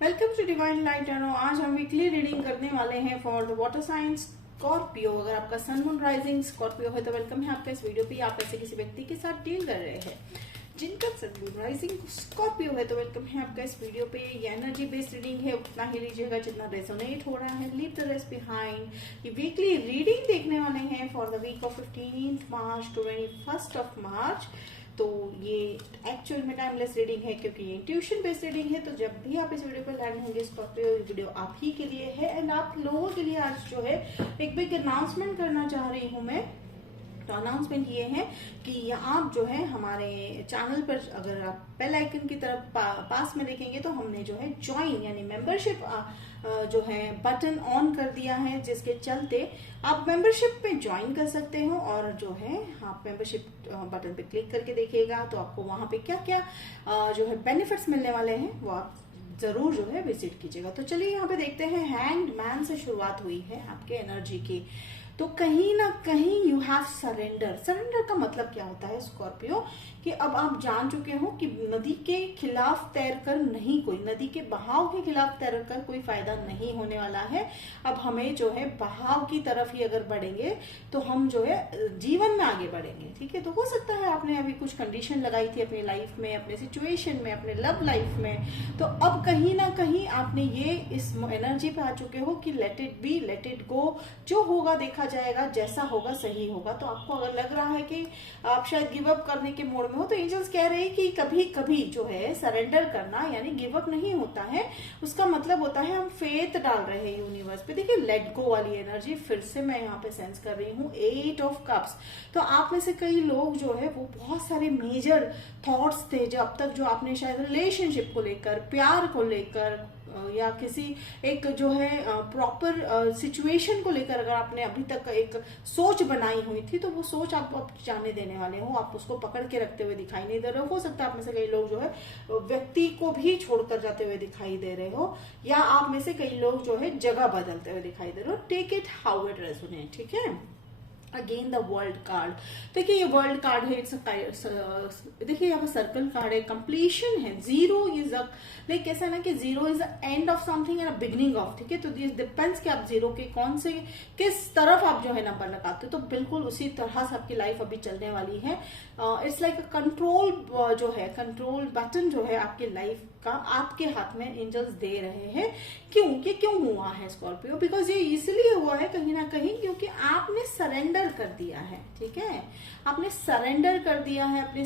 Welcome to divine light एनो। आज हम weekly reading करने वाले हैं for the water science Scorpio. अगर आपका सन मून राइजिंग स्कॉर्पियो है तो वेलकम है आपका इस वीडियो पे। आप ऐसे किसी व्यक्ति के साथ डील कर रहे हैं जिनका सन मून राइजिंग स्कॉर्पियो है तो वेलकम है आपका इस वीडियो पे। ये एनर्जी बेस्ड रीडिंग है, उतना ही लीजिएगा जितना रेजोनेट हो रहा है। Leave the rest behind. ये वीकली रीडिंग देखने वाले हैं for the week of 15 March to 21 March. तो ये एक्चुअल में टाइमलेस रीडिंग है क्योंकि ये इंट्यूशन बेस्ड रीडिंग है। तो जब भी आप इस वीडियो पर लैंड होंगे स्कॉर्पियो, ये वीडियो आप ही के लिए है। एंड आप लोगों के लिए आज जो है एक बिग अनाउंसमेंट करना चाह रही हूँ मैं। तो अनाउंसमेंट ये है कि आप जो है हमारे चैनल पर अगर आप बेल आइकन की तरफ पास में देखेंगे तो हमने जो है ज्वाइन यानी मेंबरशिप जो है बटन ऑन कर दिया है, जिसके चलते आप मेंबरशिप पे ज्वाइन कर सकते हो। और जो है आप मेंबरशिप बटन पे क्लिक करके देखिएगा तो आपको वहां पे क्या क्या जो है बेनिफिट्स मिलने वाले हैं वो आप जरूर जो है विजिट कीजिएगा। तो चलिए यहाँ पे देखते हैं। हैंग्ड मैन से शुरुआत हुई है आपके एनर्जी की। तो कहीं ना कहीं यू हैव सरेंडर। सरेंडर का मतलब क्या होता है स्कॉर्पियो, कि अब आप जान चुके हो कि नदी के खिलाफ तैरकर नहीं, कोई नदी के बहाव के खिलाफ तैरकर कोई फायदा नहीं होने वाला है। अब हमें जो है बहाव की तरफ ही अगर बढ़ेंगे तो हम जो है जीवन में आगे बढ़ेंगे। ठीक है, तो हो सकता है आपने अभी कुछ कंडीशन लगाई थी अपनी लाइफ में, अपने सिचुएशन में, अपने लव लाइफ में। तो अब कहीं ना कहीं आपने ये इस एनर्जी पे आ चुके हो कि let it be, let it go, जो होगा देखा जाएगा, जैसा होगा सही होगा। तो आपको अगर लग रहा है कि आप शायद गिव अप करने के मोड में हो तो एंजल्स कह रहे हैं कि कभी कभी जो है सरेंडर करना यानी गिव अप नहीं होता है। उसका मतलब होता है हम फेथ डाल रहे हैं यूनिवर्स पे। देखिए लेट गो वाली एनर्जी फिर से मैं यहाँ पे सेंस कर रही हूँ। 8 ऑफ कप्स। तो आप में से कई लोग जो है वो बहुत सारे मेजर थॉट्स थे जो अब तक जो आपने शायद रिलेशनशिप को लेकर, प्यार को लेकर या किसी एक जो है प्रॉपर सिचुएशन को लेकर अगर आपने अभी तक एक सोच बनाई हुई थी तो वो सोच आप अब जाने देने वाले हो। आप उसको पकड़ के रखते हुए दिखाई नहीं दे रहे हो सकता है आप में से कई लोग जो है व्यक्ति को भी छोड़कर जाते हुए दिखाई दे रहे हो, या आप में से कई लोग जो है जगह बदलते हुए दिखाई दे रहे हो। Take it how it resonate. ठीक है, अगेन द वर्ल्ड कार्ड। देखिए ये वर्ल्ड कार्ड है, देखिए यहाँ पे सर्कल कार्ड है, कंप्लीशन है। जीरो इज अ लाइक कैसा ना कि zero is the end of something and beginning of. ठीक है, तो दिस डिपेंड्स कि आप जीरो के कौन से किस तरफ आप जो है नंबर लगाते हो। तो बिल्कुल उसी तरह से आपकी लाइफ अभी चलने वाली है। इट्स लाइक अ कंट्रोल जो है, कंट्रोल बटन जो है आपकी लाइफ का आपके हाथ में एंजल्स दे रहे हैं। क्यों हुआ है स्कॉर्पियो? बिकॉज ये इसलिए हुआ है कहीं ना कहीं क्योंकि आपने सरेंडर कर दिया है। ठीक है, आपने सरेंडर कर दिया है अपनी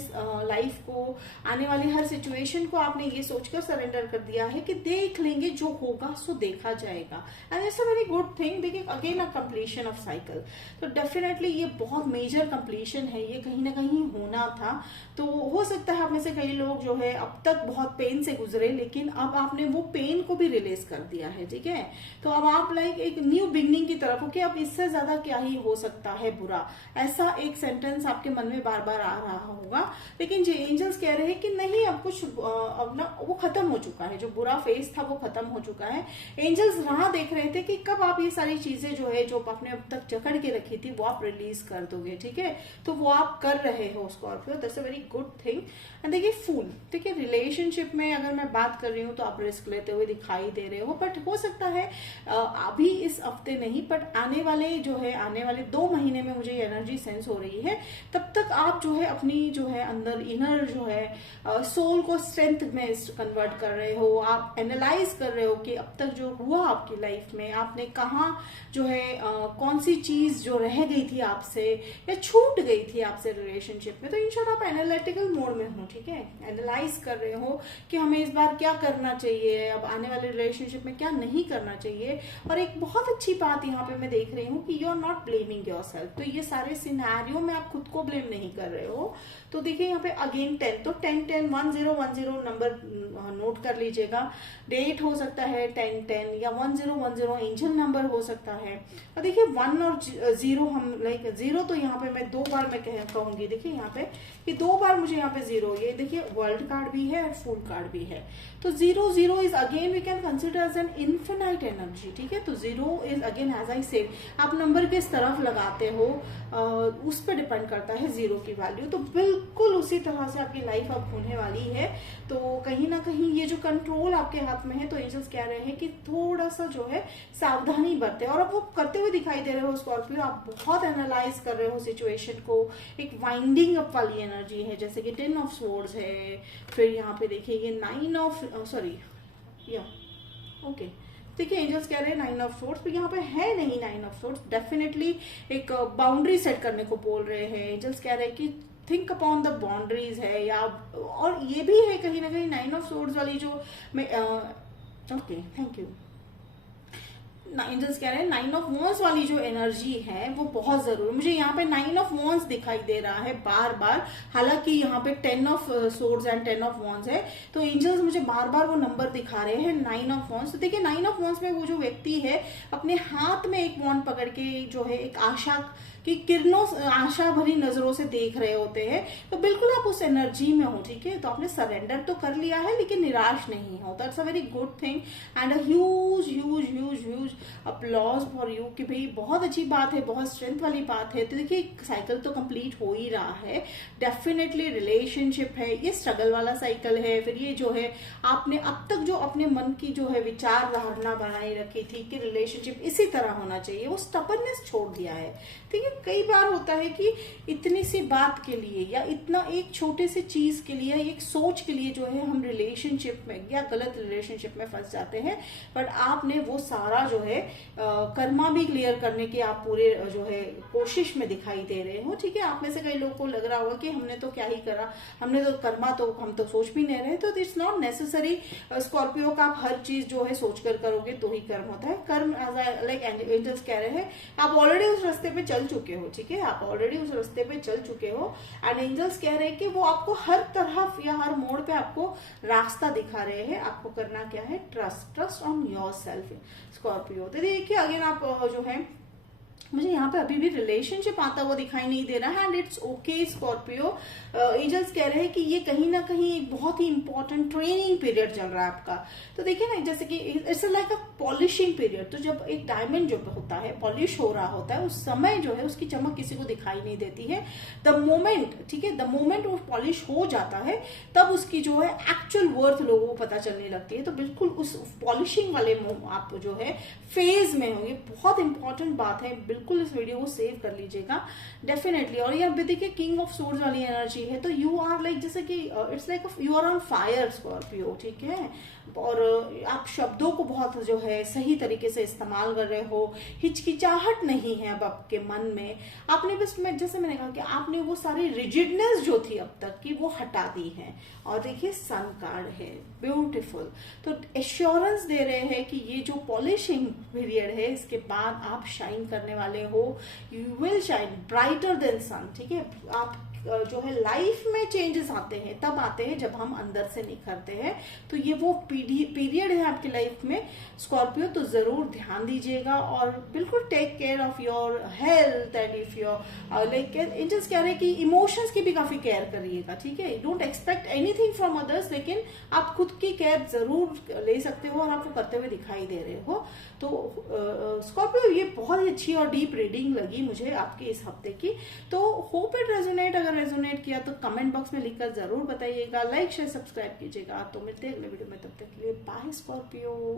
लाइफ को, आने वाली हर सिचुएशन को आपने ये सोचकर सरेंडर कर दिया है कि देख लेंगे, जो होगा सो देखा जाएगा। And it's a very good thing. देखिए again a completion of cycle. तो डेफिनेटली ये बहुत मेजर कंप्लीशन है, ये कहीं ना कहीं होना था। तो हो सकता है आप में से कई लोग जो है अब तक बहुत पेन से गुजरे, लेकिन अब आपने वो पेन को भी रिलीज कर दिया है। ठीक है, तो अब आप लाइक एक न्यू बिगनिंग की तरफ हो कि अब इससे ज्यादा क्या ही हो सकता है बुरा। ऐसा एक सेंटेंस आपके मन में बार बार आ रहा होगा, लेकिन जो एंजल्स कह रहे हैं कि नहीं, अब कुछ अब ना वो खत्म हो चुका है, जो बुरा फेज था वो खत्म हो चुका है। एंजल्स राह देख रहे थे कि कब आप ये सारी चीजें जो है जो आपने अब तक जकड़ के रखी थी वो आप रिलीज कर दोगे। ठीक है, तो वो आप कर रहे हो Scorpio. That's a very good thing. And देखिए फूल, देखिए रिलेशनशिप में अगर मैं बात कर रही हूँ तो आप रिस्क लेते हुए दिखाई दे रहे हो, बट हो सकता है अभी इस हफ्ते नहीं, बट आने वाले जो है आने वाले 2 महीने में मुझे एनर्जी सेंस हो रही है। तब तक आप जो है अपनी जो है अंदर इनर जो है सोल को स्ट्रेंथ में कन्वर्ट कर रहे हो। आप एनालाइज कर रहे हो कि अब तक जो हुआ आपकी लाइफ में, आपने कहाँ जो है कौन सी चीज जो रह गई थी आपसे या छूट गई थी आपसे रिलेशनशिप में। तो इन शॉर्ट आप एनालिटिकल मोड में हो। ठीक है, एनालाइज कर रहे हो कि हमें इस बार क्या करना चाहिए, अब आने वाले रिलेशनशिप में क्या नहीं करना चाहिए। और एक बहुत अच्छी बात यहाँ पे मैं देख रही हूँ कि you are not blaming yourself. तो ये सारे सिनेरियो में आप खुद को ब्लेम नहीं कर रहे हो। तो देखिए यहाँ पे अगेन 10, तो 10 10 1010 नंबर नोट कर लीजिएगा। डेट हो सकता है 10 10 या 1010 एंजल नंबर हो सकता है। और देखिए 1 और 0 हम लाइक 0 तो यहाँ पे मैं 2 बार मैं कहूंगी। देखिए यहाँ पे ये 2 बार मुझे यहाँ पे 0, ये देखिए वर्ल्ड कार्ड भी है और फूल कार्ड भी है। तो 0 is again we can consider as an infinite energy. ठीक है, तो 0 is again as I said, आप नंबर किस तरफ लगाते हो उस पर डिपेंड करता है जीरो की वैल्यू। तो बिल्कुल उसी तरह से आपकी लाइफ अब होने वाली है। तो कहीं ना कहीं ये जो कंट्रोल आपके हाथ में है, तो एंजल्स कह रहे हैं कि थोड़ा सा जो है सावधानी बरते। और अब वो करते हुए दिखाई दे रहे हो स्कॉर्पियो, आप बहुत एनालाइज कर रहे हो सिचुएशन को। एक वाइंडिंग अप वाली एनर्जी है, जैसे कि 10 ऑफ स्वॉर्ड्स है, फिर यहाँ पे देखिए ये 9 ऑफ ओके देखिए एंजल्स कह रहे हैं 9 ऑफ स्वॉर्ड्स, पर यहाँ पे है नहीं 9 ऑफ स्वॉर्ड्स। डेफिनेटली एक बाउंड्री सेट करने को बोल रहे हैं। एंजल्स कह रहे हैं कि थिंक अपॉन द बाउंड्रीज है, या और ये भी है कहीं ना कहीं 9 ऑफ स्वॉर्ड्स वाली जो ओके थैंक यू। एंजल्स कह रहे हैं 9 ऑफ वॉन्स वाली जो एनर्जी है वो बहुत जरूरी। मुझे यहाँ पे 9 ऑफ वॉन्स दिखाई दे रहा है बार बार, हालांकि यहाँ पे 10 of swords and 10 of wands है। तो एंजल्स मुझे बार बार वो नंबर दिखा रहे हैं 9 ऑफ वॉन्स। तो देखिए 9 ऑफ वॉन्स में वो जो व्यक्ति है अपने हाथ में एक वॉन्ड पकड़ के जो है एक आशा की किरणों, आशा भरी नजरों से देख रहे होते हैं। तो बिल्कुल आप उस एनर्जी में हो, ठीक है। तो आपने सरेंडर तो कर लिया है लेकिन निराश नहीं हो। That's a very good thing and a huge huge huge huge applause for you कि भाई बहुत अच्छी बात है, बहुत स्ट्रेंथ वाली बात है। तो देखिए साइकिल तो कंप्लीट हो ही रहा है। डेफिनेटली रिलेशनशिप है, ये स्ट्रगल वाला साइकिल है। फिर ये जो है आपने अब तक जो अपने मन की जो है विचार धारणा बनाई रखी थी कि रिलेशनशिप इसी तरह होना चाहिए, वो स्टबर्ननेस छोड़ दिया है। ठीक है, कई बार होता है कि इतनी सी बात के लिए या इतना एक छोटे से चीज के लिए, एक सोच के लिए जो है हम रिलेशनशिप में या गलत रिलेशनशिप में फंस जाते हैं। बट आपने वो सारा जो है कर्मा भी क्लियर करने की आप पूरे जो है कोशिश में दिखाई दे रहे हो। ठीक है, आप में से कई लोगों को लग रहा होगा कि हमने तो क्या ही करा, हमने तो कर्मा तो हम तो सोच भी नहीं रहे। तो इट्स नॉट नेसेसरी स्कॉर्पियो का आप हर चीज जो है सोच कर करोगे तो ही कर्म होता है। कर्म लाइक एंजल्स कह रहे हैं आप ऑलरेडी उस रास्ते पे चल चुके हो। ठीक है, आप ऑलरेडी उस रास्ते पे चल चुके हो एंड एंजल्स कह रहे हैं कि वो आपको हर तरफ या हर मोड़ पे आपको रास्ता दिखा रहे हैं। आपको करना क्या है, trust on your self Scorpio. तो देखिए अगेन आप जो है, मुझे यहाँ पे अभी भी रिलेशनशिप आता हुआ दिखाई नहीं दे रहा है and it's okay Scorpio. Angels कह रहे हैं कि ये कहीं ना कहीं एक बहुत ही इंपॉर्टेंट ट्रेनिंग पीरियड चल रहा है आपका। तो देखिए ना, जैसे कि it's like a polishing period. तो जब एक डायमंड जो होता है पॉलिश हो रहा होता है, उस समय जो है उसकी चमक किसी को दिखाई नहीं देती है। द मोमेंट, ठीक है, द मोमेंट वो पॉलिश हो जाता है तब उसकी जो है एक्चुअल वर्थ लोगों को पता चलने लगती है। तो बिल्कुल उस पॉलिशिंग वाले आप जो है फेज में होंगे। बहुत इंपॉर्टेंट बात है, बिल्कुल इस वीडियो को सेव कर लीजिएगा डेफिनेटली। और यहाँ पे देखिए किंग ऑफ सोर्ड्स वाली एनर्जी है। तो यू आर लाइक, जैसे कि it's like you are on fire Scorpio. ठीक है, और आप शब्दों को बहुत जो है सही तरीके से इस्तेमाल कर रहे हो। हिचकिचाहट नहीं है अब आपके मन में। आपने बस जैसे मैंने कहा कि आपने वो सारी रिजिडनेस जो थी अब तक की वो हटा दी है। और देखिए सन कार्ड है, ब्यूटीफुल। तो एश्योरेंस दे रहे हैं कि ये जो पॉलिशिंग पीरियड है इसके बाद आप शाइन करने वाले हो। You will shine brighter than sun. ठीक है, आप जो है लाइफ में चेंजेस आते हैं तब आते हैं जब हम अंदर से निखरते हैं। तो ये वो पीरियड है आपकी लाइफ में स्कॉर्पियो। तो जरूर ध्यान दीजिएगा और बिल्कुल take care of your health and if your like angels कह रहे हैं कि इमोशंस की भी काफी केयर करिएगा। ठीक है, don't expect anything from others, लेकिन आप खुद की केयर जरूर ले सकते हो और आप वो करते हुए दिखाई दे रहे हो। तो स्कॉर्पियो ये बहुत ही अच्छी और डीप रीडिंग लगी मुझे आपके इस हफ्ते की। तो होप इट रेजोनेट। अगर रेजोनेट किया तो कमेंट बॉक्स में लिखकर जरूर बताइएगा। लाइक शेयर सब्सक्राइब कीजिएगा। तो मिलते हैं अगले वीडियो में, तब तक के लिए बाय स्कॉर्पियो।